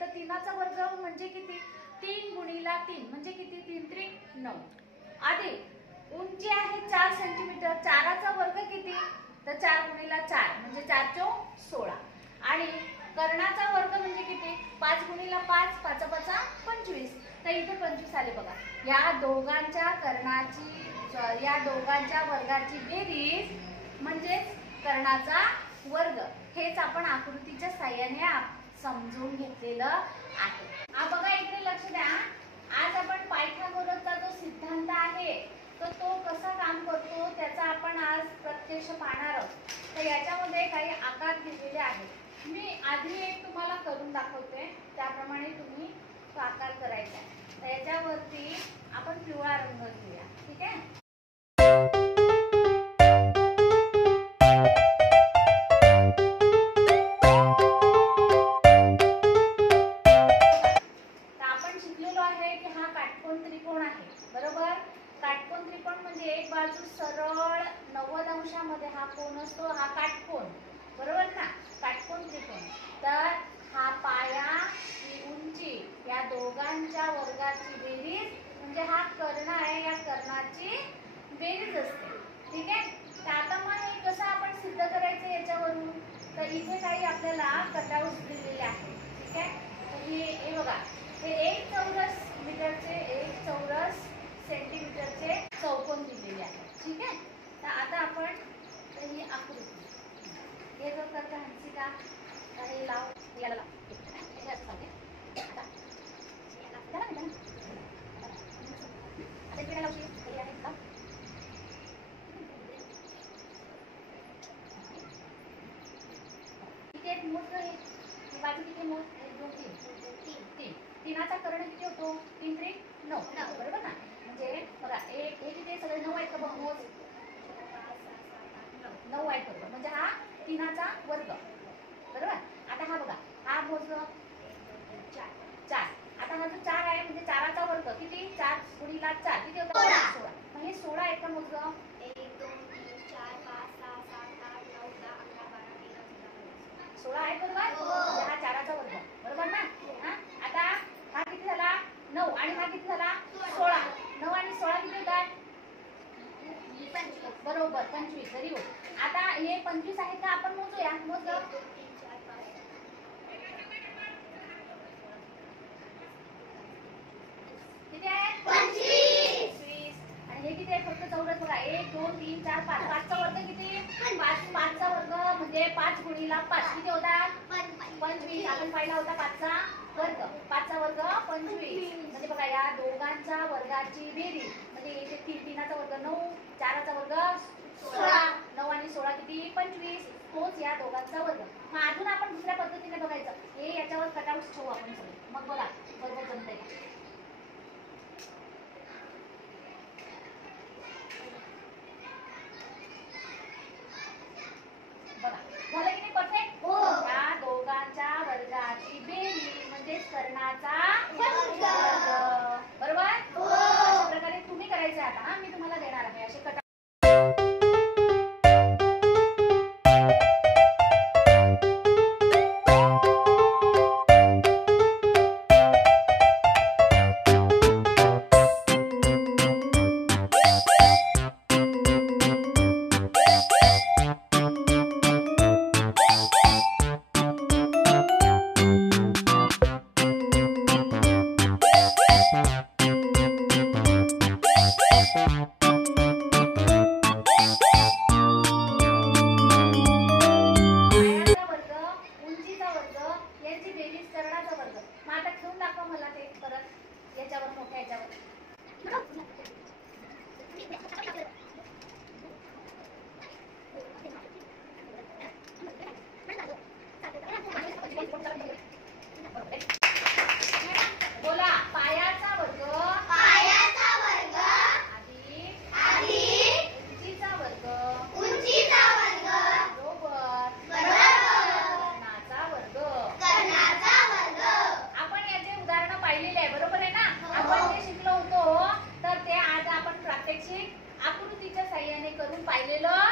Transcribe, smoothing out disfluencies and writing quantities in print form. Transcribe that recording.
तर 3चा वर्ग म्हणजे किती? 3 गुणिला 3 म्हणजे किती? 3 त्रिक 9. अधिक उंची आहे 4 सेंटीमीटर, 4चा वर्ग किती? तर 4 गुणिला 4 म्हणजे 4 चौक 16. आणि कर्णाचा वर्ग म्हणजे किती? 5 गुणिला 5, 5 5 25. तर इथे 25 आले बघा. या दोघांच्या वर्गाची बेरीज म्हणजेच कर्णाचा वर्ग. हेच आपण आकृतीच्या साहाय्याने समजून घेतलेलं आहे. बघा इकडे लक्ष द्या. आज आपण पायथागोरसचा जो सिद्धांत आहे तर तो कसा काम करतो त्याचा आपण आज प्रत्यक्ष पाहणार आहोत. तर याच्यामध्ये काही आकार दिलेले आहेत. मी आधी एक तुम्हाला करून दाखवते, त्याप्रमाणे तुम्ही तो आकार करायचा आहे. तर याच्यावरती आपण पिवळा रंग घेऊया. ठीक आहे. आपण शिकलेलो आहे की हा काटकोन त्रिकोण आहे, बरोबर. काटकोन त्रिकोण म्हणजे एक बाजू सरळ 90 अंशामध्ये हा कोन असतो, हा काटकोन, बरोबर ना. काटकोन त्रिकोण. तर हा पाया, ही उंची, या दोघांच्या वर्गाची बेरीज म्हणजे हा कर्ण आहे, या कर्णाची बेरीज असते. ठीक आहे. तर आता मग हे कसं आपण सिद्ध करायचं याच्यावरून? तर इथे काही आपल्याला कटआउट्स दिलेले आहेत. ठीक आहे. तर हे बघा, हे 1 चौरस मीटरचे, 1 चौरस सेंटीमीटरचे चौकोन दिलेले आहेत. ठीक आहे. तर आता आपण ही आकृती हे जो करता हंसिका, हे लाव, याला लाव. बाजू किती मोज? 1 2 3. 3चा कर्ण किती होतो? 3 त्रिक 9, बरोबर ना. म्हणजे बघा हे किती सगळे 9 आहेत का? बघ मोज 9 आहेत बरोबर. म्हणजे हा 3चा वर्ग, बरोबर. आता हा बघा, हा मोजलं 4. आता हा जो 4 आहे म्हणजे 4चा वर्ग किती? 4 गुणिला 4 किती होतं? 16. मग हे 16 आहे का मोजलं? 1 2 3 4 5 6 7 8 9 10 11 12 13 14 16 आहे बरोबर. हा 4चा वर्ग, बरोबर ना. आता हा किती झाला? 9 आणि हा किती झाला? 16. 9 आणि 16 किती होतात? बरोबर 25. Very good. आता हे 25 आहे का? आपण मोजूया. मोजलं किती आहे? 25. आणि हे किती आहे? फक्त चौरस बघा. 1 2 3 4 5. 5चा वर्ग किती? 5चा वर्ग म्हणजे 5 गुणिला 5 किती होतात? 25. आपण पाहिला होता 5चा वर्ग. 5चा वर्ग 25. म्हणजे बघा या दोघांच्या वर्गाची बेरीज म्हणजे इथे 3चा वर्ग 9, 4चा वर्ग 16. 9 आणि 16 किती? 25. तोच या दोघांचा वर्ग. मग अजून आपण दुसऱ्या पद्धतीने बघायचं. हे याच्यावर कटआउट्स ठेवू आपण सगळे. मग बघा बरोबर जमतंय का? बघा झालं की नाही परफेक्ट? या दोघांच्या वर्गाची बेरीज म्हणजे कर्णाचा वर्ग, बरोबर. अशा प्रकारे तुम्ही करायचं आता. मी तुम्हाला देणार आहे असे कट. बोला पायाचा वर्ग अधिक उंचीचा वर्ग कर्णाचा वर्ग. आपण याचे उदाहरण पाहिलेले आहे, बरोबर आहे ना. आपण जे शिकलो होतो तर ते आज आपण प्रात्यक्षिक आकृतीच्या साहाय्याने करून पाहिलेलं